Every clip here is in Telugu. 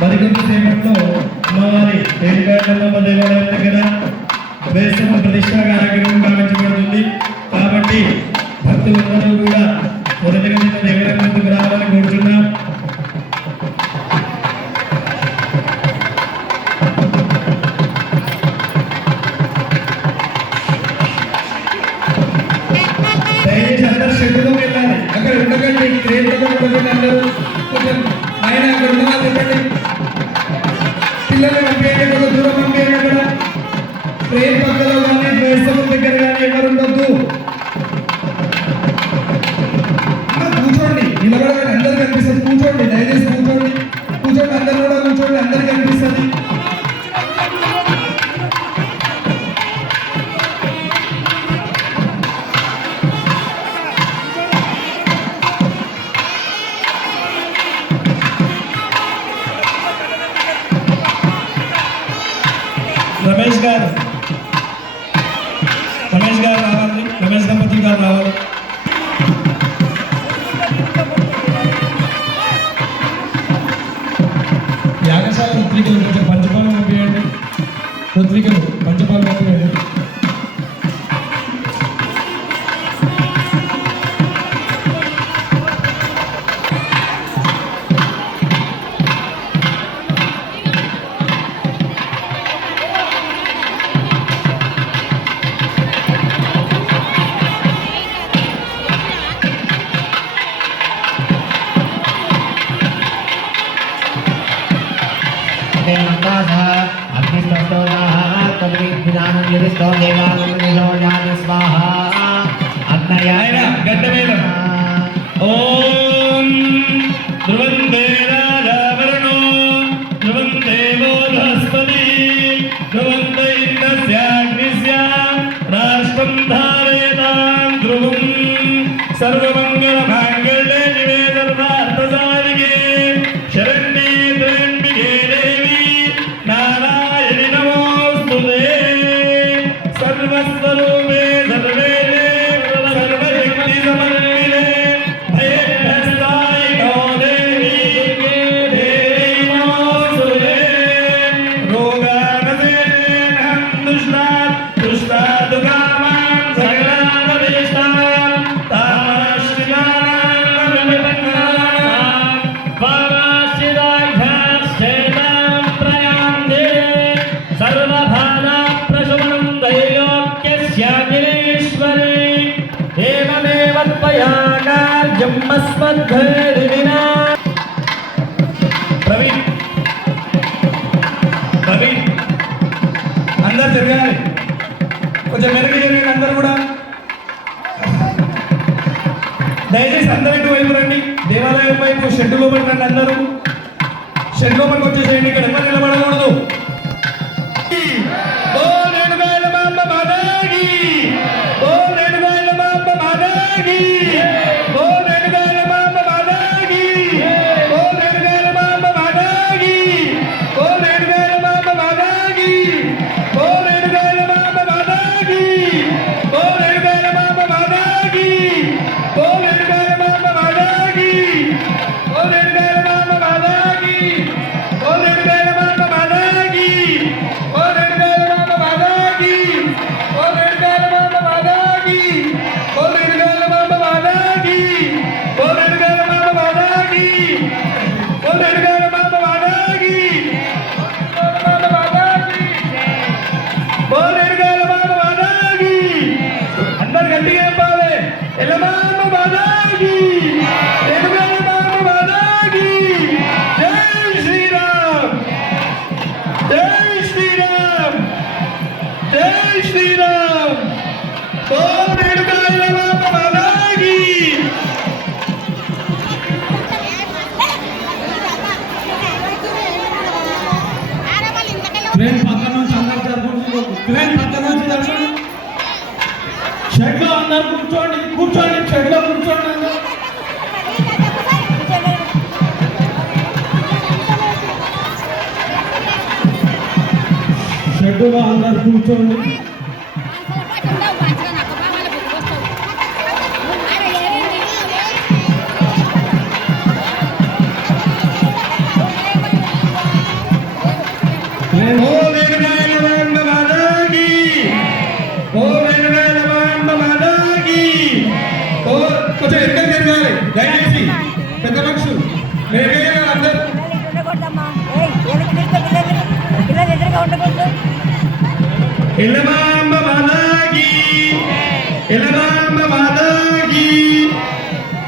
మరికొంత సేపట్లో అమ్మవారి దేవిగారమ్మ దేవాలయం దగ్గర వేసవ ప్రతిష్టా కార్యక్రమం గావించబడుతుంది. కాబట్టి భక్తులందరూ కూడా మొదటిగా దేవాలయం ముందుకు రావాలని కోరుతున్నాం. దయచేసి అందరూ షెడ్యూల్లోకి వెళ్ళాలి. అక్కడ ఉండకండి, ట్రైన్ అందరూ కొంచెం ఆయన అక్కడ ఉన్నదా చెప్పండి. పిల్లలు పంపేయండి, కొంచెం దూరం పంపేయండి. అక్కడ ట్రైన్ పక్కలో కానీ వేసవ దగ్గర కానీ ఎవరు ఉండొద్దు. కూర్చోండి, నిలబడకండి, అందరికి కనిపిస్తుంది. కూర్చోండి, దయచేసి కూర్చోండి. కూర్చోండి, అందరు కూడా కూర్చోండి, అందరికి కనిపిస్తుంది. రమేష్ గారు రావాలి, రమేష్ దంపతి గారు రావాలి. యాగశాల పత్రికలు కొంచెం పంచపాలు పంపించండి. పత్రికలు పంచపాలు పంపించండి. ఓం ధ్రువందే రాజావరణో ధ్రువందే బోధస్పతి ధ్రువందే ఇంద్రస్యాగ్నిస్య రాష్ట్రం ధారయతాం ధ్రువం సర్వమంగళ మాంగళ్యే శివే సర్వార్థసాధికే శరణ్యే త్ర్యంబకే దేవి నారాయణి నమోస్తుతే సర్వస్వరూపే సర్వేదే సర్వశక్తి సమన్వితే భయభ్రష్టాయినో దేవి దేవి నమోస్తుతే రోగానసేనహం దుష్టాద్ కామాన్ సకలానభీష్టాన్ తామశ్రియాన్ విపన్నాన్ వారాశిరాఘాశ్చేతాం ప్రయాందే సర్వభాన ప్రశమనం దైలోక్యస్యాఖిలేశ్వరే ఏమమేవ త్వయా కార్యం అస్మద్భేదినా. ప్రవీణ్ అందరు తిరగాలి, కొంచెం మెరుగు జరిగిన అందరు కూడా. దయచేసి అందరూ ఇటువైపు రండి, దేవాలయం వైపు షెడ్ లోపలికి రండి. అందరూ షెడ్ లోపలికి వచ్చేసేయండి, ఇక్కడ ఎవరు నిలబడకూడదు. ఎల్లమ్మ మాతాకి రేణుకాయలమ్మ మాతాకి జై శ్రీరామ్ జై శ్రీరామ్ జై శ్రీరామ్ ఓం రేణుకాయలమ్మ మాతాకి ట్రైన్ పక్కన నుంచి అందరు జరుపుకుంటూ ట్రైన్ పక్కన నుంచి జరుపుకుంటూ షెడ్లో అందరు కూర్చోండి కూర్చోండి షెడ్లో కూర్చోండి అందరు షెడ్లో అందరు కూర్చోండి కొంచెం ఎక్కడ తిరగాలి దయచేసి పెద్ద మనుషులు అందరు ఎల్లమాంబ మాతాకి ఎల్లమాంబ మాతాకి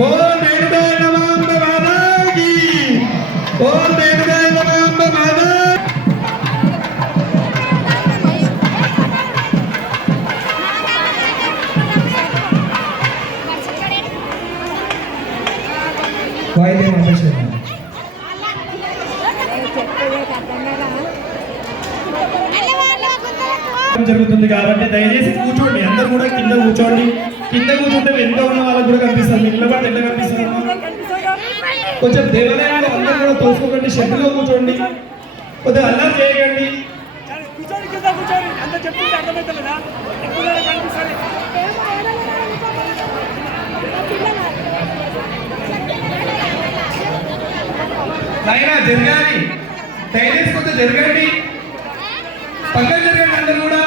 ఓ రేణుకాయలమాంబ మాతాకి ఓ రేణుకాయలమాంబ మాతా వాయిద్యం ఆపేసేద్దాం జరుగుతుంది కాబట్టి దయచేసి కూర్చోండి అందరు కూడా కింద కూర్చోండి కింద కూర్చుంటే వెనుక ఉన్న వాళ్ళకి కూడా కనిపిస్తుంది నిలబడి ఎట్లా కనిపిస్తుంది కొంచెం దేవాలయంలో అందరూ కూడా తోసుకోకండి షెడ్లో కూర్చోండి కొద్దిగా అల్లరి చేయకండి నాయనా జరగాలి దయచేసి కొంచెం జరగండి పక్కన జరగండి అందరూ కూడా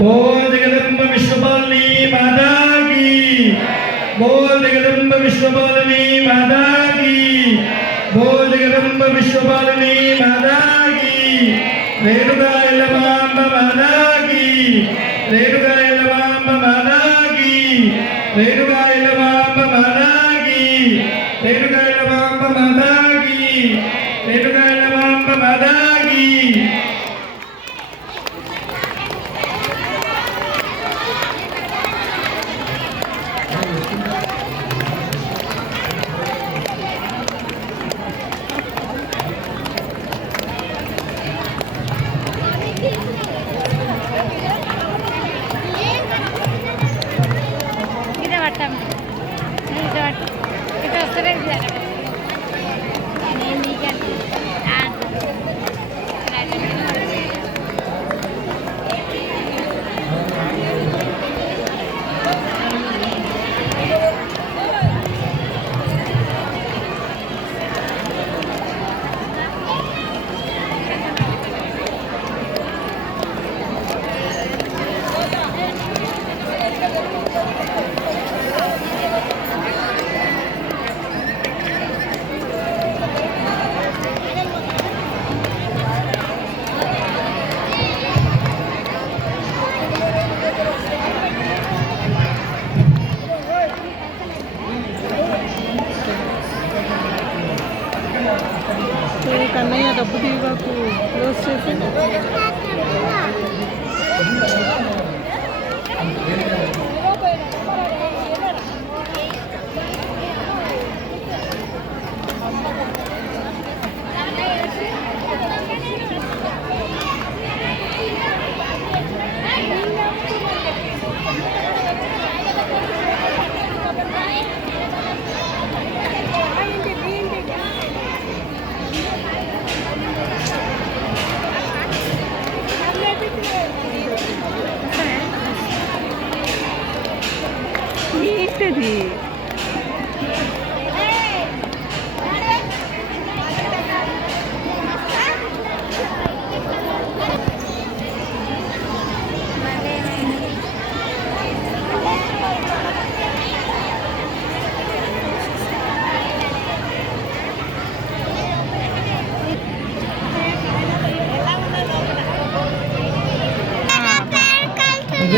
बोल जगदम्ब विश्वपालिनी माता की बोल जगदम्ब विश्वपालिनी माता की बोल जगदम्ब विश्वपालिनी माता की रेणुकायलमांब माता की रेणुकायलमांब माता की रेणुकायलमांब माता की रेणुकायलमांब माता की रेणुकायलमांब माता की కన్నయ్య డబ్బు తీయకు క్లోజ్ చేసి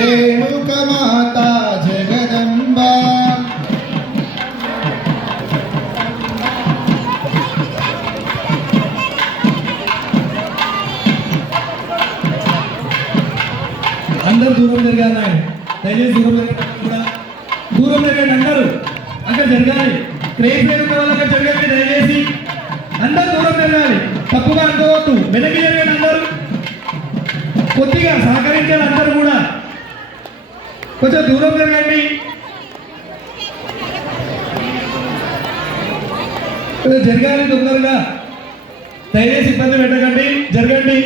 రేణుకమాత జగదంబ అందరూ దూరం జరగాలి నాయన. దయచేసి దూరం జరగడం కూడా దూరం జరగండి అందరూ అక్కడ జరగాలి. క్రేజ్ ఉన్న వాళ్ళకి జరగండి దయచేసి అందరూ దూరం జరగాలి. తప్పుగా అనుకోవద్దు. వెనక్కి జరగండి అందరూ. కొద్దిగా సహకరించాలి అందరూ కూడా. కొంచెం దూరం జరగండి. కొంచెం జరగాలి తొందరగా. దయచేసి ఇబ్బంది పెట్టకండి. జరగండి.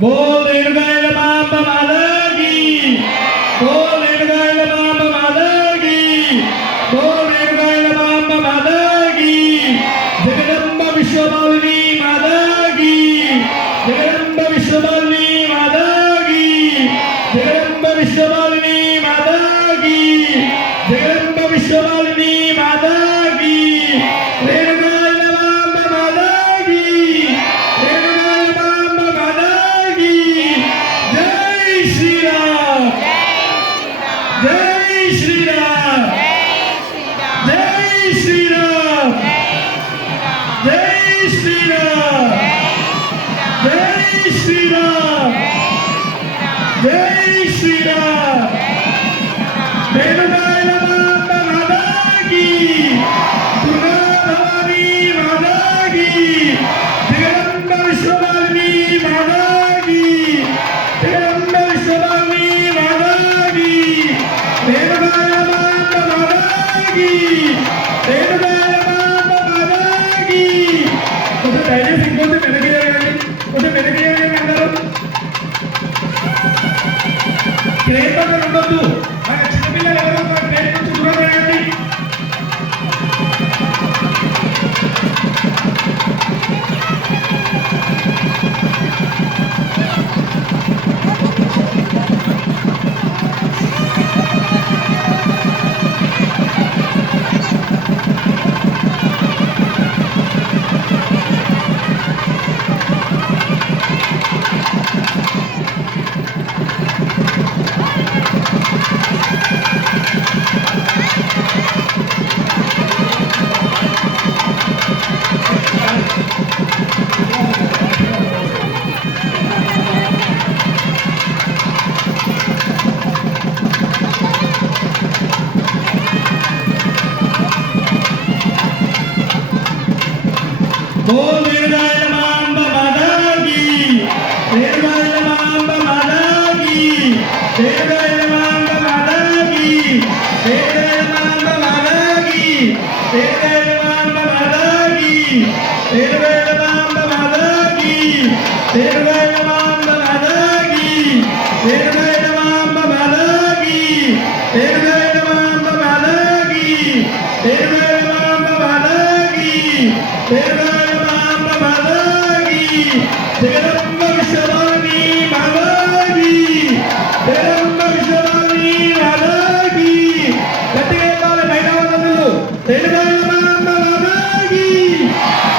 బోల్ రేణుగాయల మాంబ మాలకి, బోల్ రేణుగాయల మాంబ మాలకి, బోల్ రేణుగాయల మాంబ మాలకి, జగదంబ విశ్వమాలిని మాలకి, జగదంబ విశ్వమాలిని మాలకి, జగదంబ విశ్వమాలిని మాలకి, జగదంబ విశ్వమాలిని మాలకి, రేణుగాయల మాంబ మాలకి, రేణుగాయల మాంబ మాలకి. జై శ్రీరామ్, జై శ్రీరామ్, జై శ్రీరామ్, జై శ్రీరామ్, జై శ్రీరామ్, జై శ్రీరామ్. రేణుగాయల మాంబ మాలకి, దుర్గా భవాని మాలకి, జగదంబ విశ్వమాలిని మాలకి, జగదంబ విశ్వమాలిని మాలకి, రేణుగాయల మాంబ మాలకి, రేణుగాయల మాంబ మాలకి. కొంచెం దయచేసి ఇంకొంచెం వెనక్కి జరగండి. కొంచెం వెనక్కి జరగండి అందరూ. క్రేజ్ పక్కన ఉండొద్దు. మన చిన్నపిల్లలు ఎవరో ఒక క్రేజ్ నుంచి దూరం జరగండి. బోల్ రేణుగాయల మాంబ మాలకి, రేణుగాయల మాంబ మాలకి, రేణుగాయల మాంబ మాలకి, రేణుగాయల మాంబ మాలకి, రేణుగాయల మాంబ మాలకి, రేణుగాయల మాంబ మాలకి, రేణుగాయల మాంబ మాలకి, రేణుగాయల మాంబ మాలకి, రేణుగాయల మాంబ మాలకి, రేణుగాయల మాంబ మాలకి, రేణుగాయల మాంబ మాలకి, జగదంబ విశ్వమాలిని మాలకి, జగదంబ విశ్వమాలిని మాలకి. గట్టిగా చెప్పాలి బయట వందలు. రేణుగాయల మాంబ మాలకి,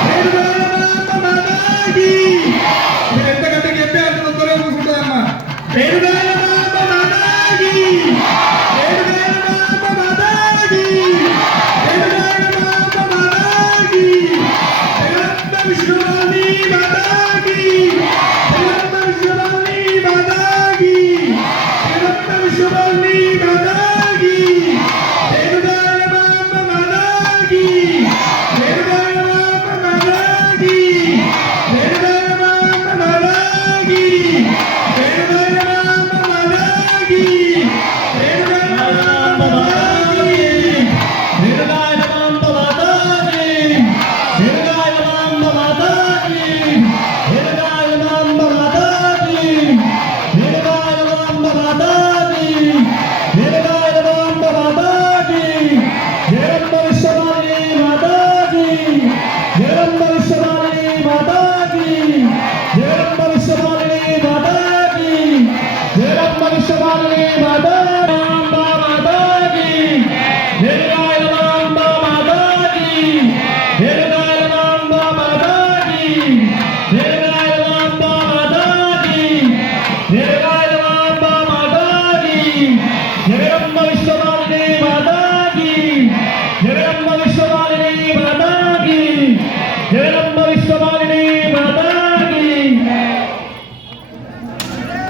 రేణుగాయల మాంబ మాలకి. మీరు ఎంత గట్టిగా చెప్పే అంత తొందరగా కూర్చుంటుందమ్మా. రేణుగాయల మాంబ మాలకి, రేణుగాయల మాంబ మాలకి, రేణుగాయల మాంబ మాలకి, జగదంబ విశ్వమాలిని మాలకి. విశ్వ